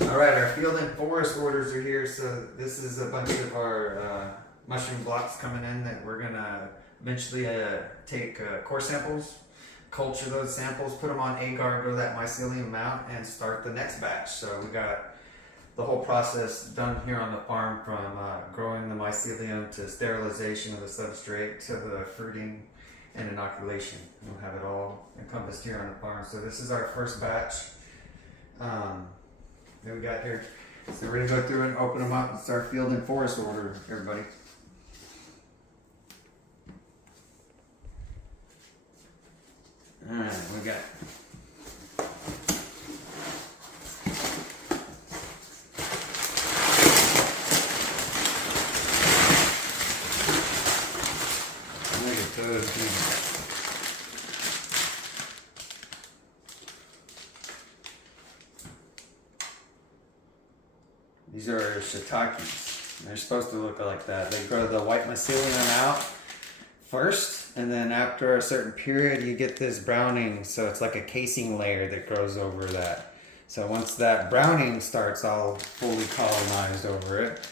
Alright, our Field and Forrest orders are here. So this is a bunch of our mushroom blocks coming in that we're going to eventually take core samples, culture those samples, put them on agar, grow that mycelium out, and start the next batch. So we got the whole process done here on the farm, from growing the mycelium to sterilization of the substrate to the fruiting and inoculation. We'll have it all encompassed here on the farm. So this is our first batch that we got here. So we're gonna go through and open them up and start Field and Forrest order, everybody. Alright, we got look at those people. These are shiitakes. They're supposed to look like that. They grow the white mycelium out first, and then after a certain period you get this browning, so it's like a casing layer that grows over that. So once that browning starts all fully colonized over it,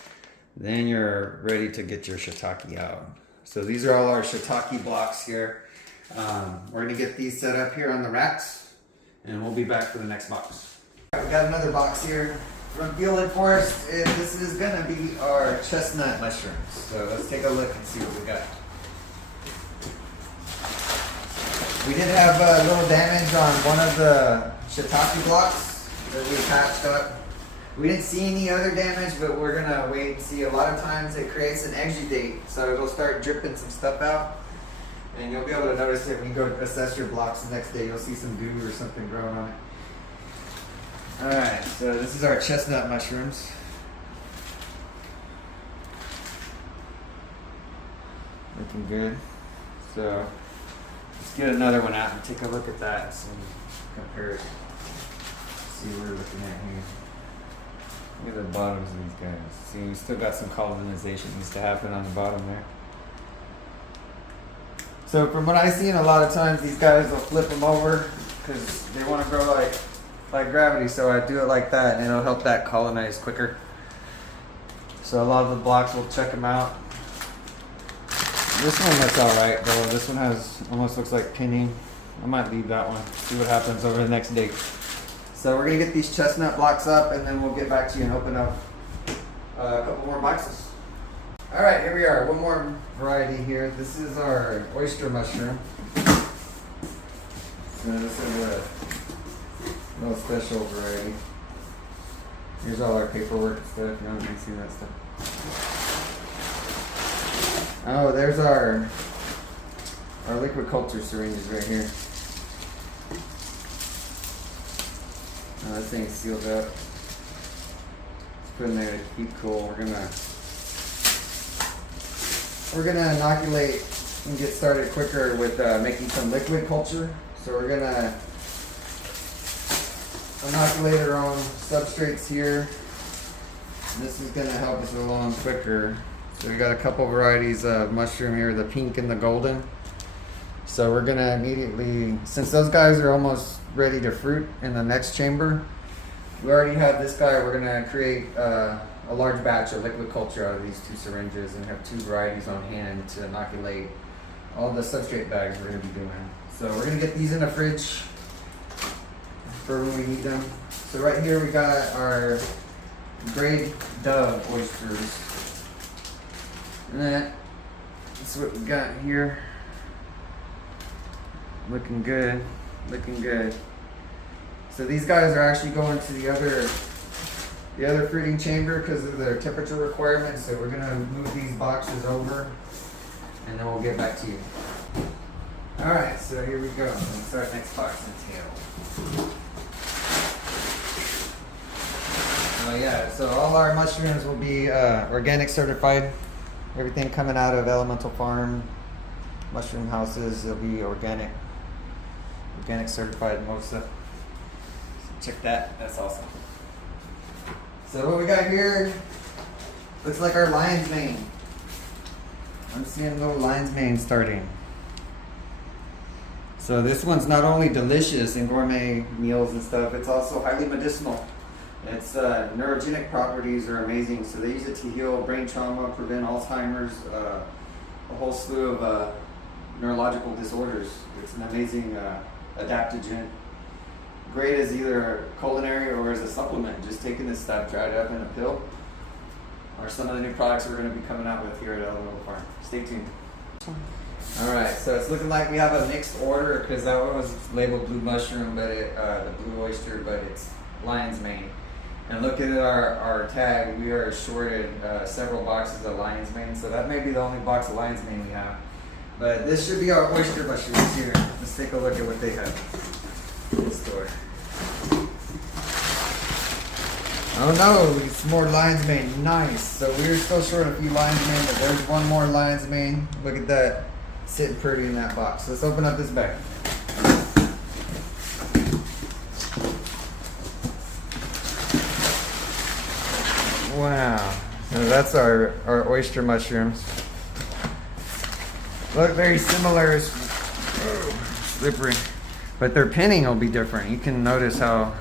then you're ready to get your shiitake out. So these are all our shiitake blocks here. We're going to get these set up here on the racks, and we'll be back for the next box. We got another box here from Field and Forrest, and this is going to be our chestnut mushrooms. So let's take a look and see what we got. We did have a little damage on one of the shiitake blocks that we patched up. We didn't see any other damage, but we're going to wait and see. A lot of times it creates an exudate, so it'll start dripping some stuff out. And you'll be able to notice it when you go assess your blocks the next day. You'll see some goo or something growing on it. Alright, so this is our chestnut mushrooms. Looking good. So let's get another one out and take a look at that and compare it. See what we're looking at here. Look at the bottoms of these guys. See, we still got some colonization needs to happen on the bottom there. So from what I've seen, a lot of times these guys will flip them over because they want to grow like gravity. So I do it like that, and it'll help that colonize quicker. So a lot of the blocks will check them out. This one looks alright though. This one has almost looks like pinning. I might leave that one. See what happens over the next day. So we're gonna get these chestnut blocks up, and then we'll get back to you and open up a couple more boxes. All right, here we are. One more variety here. This is our oyster mushroom. So this is a little special variety. Here's all our paperwork and stuff. You don't even see that stuff. Oh, there's our liquid culture syringes right here. Oh, this thing's sealed up. Let's put in there to keep cool. We're gonna inoculate and get started quicker with making some liquid culture. So we're gonna inoculate our own substrates here. And this is gonna help us along quicker. So we got a couple varieties of mushroom here, the pink and the golden. So we're gonna immediately, since those guys are almost ready to fruit in the next chamber, we already have this guy. We're gonna create a large batch of liquid culture out of these two syringes and have two varieties on hand to inoculate all the substrate bags we're gonna be doing. So we're gonna get these in the fridge for when we need them. So right here we got our grade Dove oysters. And that's what we got here. Looking good, looking good. So these guys are actually going to the other fruiting chamber because of their temperature requirements. So we're gonna move these boxes over, and then we'll get back to you. All right, so here we go. Let's start next box entail. Oh yeah, so all our mushrooms will be organic certified. Everything coming out of Elemental Farm mushroom houses, it'll be organic certified most of. So check that. That's awesome. So what we got here looks like our lion's mane. I'm seeing a little lion's mane starting. So this one's not only delicious in gourmet meals and stuff, it's also highly medicinal. Its neurogenic properties are amazing. So they use it to heal brain trauma, prevent Alzheimer's, a whole slew of neurological disorders. It's an amazing adaptogen. Great as either culinary or as a supplement. Just taking this stuff dried up in a pill are some of the new products we're going to be coming out with here at Elemental Farm. Stay tuned. Alright, so it's looking like we have a mixed order because that one was labeled blue mushroom, but the blue oyster, but it's lion's mane. And looking at our tag, we are shorted several boxes of lion's mane, so that may be the only box of lion's mane we have. But this should be our oyster mushrooms here. Let's take a look at what they have in the store. Oh no, it's more lion's mane. Nice. So we're still short a few lion's mane, but there's one more lion's mane. Look at that. Sitting pretty in that box. Let's open up this bag. Wow. So that's our oyster mushrooms. Look very similar. Slippery. But their pinning will be different. You can notice how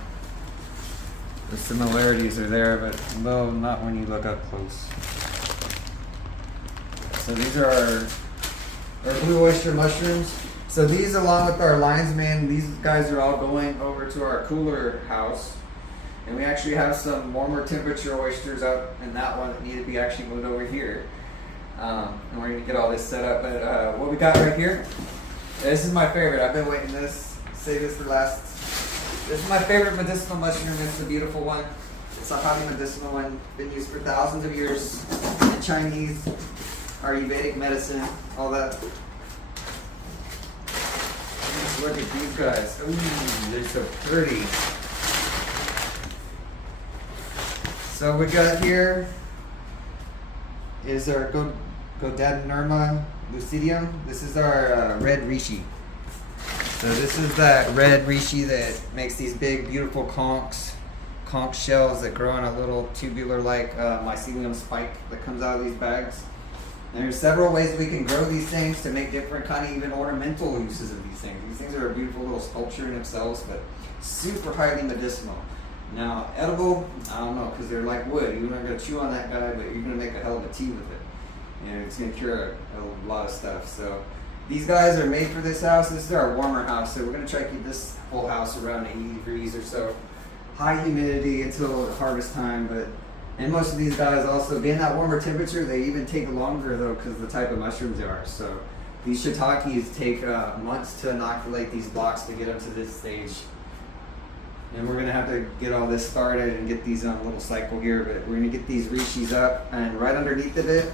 the similarities are there, but no, not when you look up close. So these are our blue oyster mushrooms. So these, along with our lion's mane, these guys are all going over to our cooler house. And we actually have some warmer temperature oysters out in that one that need to be actually moved over here. And we're going to get all this set up. But what we got right here, this is my favorite. I've been waiting this, save this for last. This is my favorite medicinal mushroom. It's the beautiful one. It's a highly medicinal one. Been used for thousands of years in Chinese, Ayurvedic medicine, all that. Just look at these guys. Ooh, they're so pretty. So we got here is our Godaderma lucidium. This is our red reishi. So this is that red reishi that makes these big, beautiful conch shells that grow on a little tubular-like mycelium spike that comes out of these bags. And there's several ways we can grow these things to make different kind of even ornamental uses of these things. These things are a beautiful little sculpture in themselves, but super highly medicinal. Now, edible, I don't know, because they're like wood. You're not going to chew on that guy, but you're going to make a hell of a tea with it. And it's going to cure a lot of stuff. So these guys are made for this house. This is our warmer house, so we're going to try to keep this whole house around 80 degrees or so. High humidity until harvest time, but and most of these guys also, being that warmer temperature, they even take longer though because of the type of mushrooms they are. So these shiitakes take months to inoculate these blocks to get them to this stage. And we're going to have to get all this started and get these on a little cycle here, but we're going to get these rishis up, and right underneath of it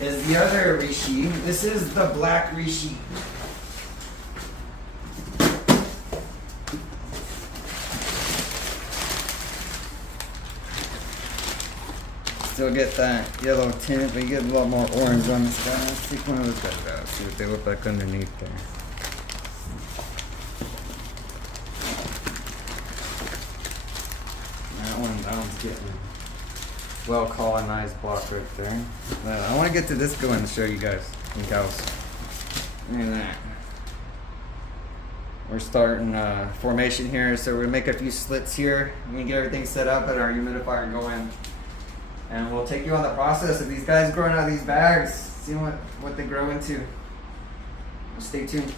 is the other rishi. This is the black rishi. Still get that yellow tint, but you get a lot more orange on this guy. Let's take one of those guys out, see what they look like underneath there. That one's getting well colonized block right there. I want to get to this going to show you guys and gals. Look at that. We're starting formation here, so we're gonna make a few slits here. We can get everything set up and our humidifier going, and we'll take you on the process of these guys growing out of these bags, see what they grow into. Stay tuned.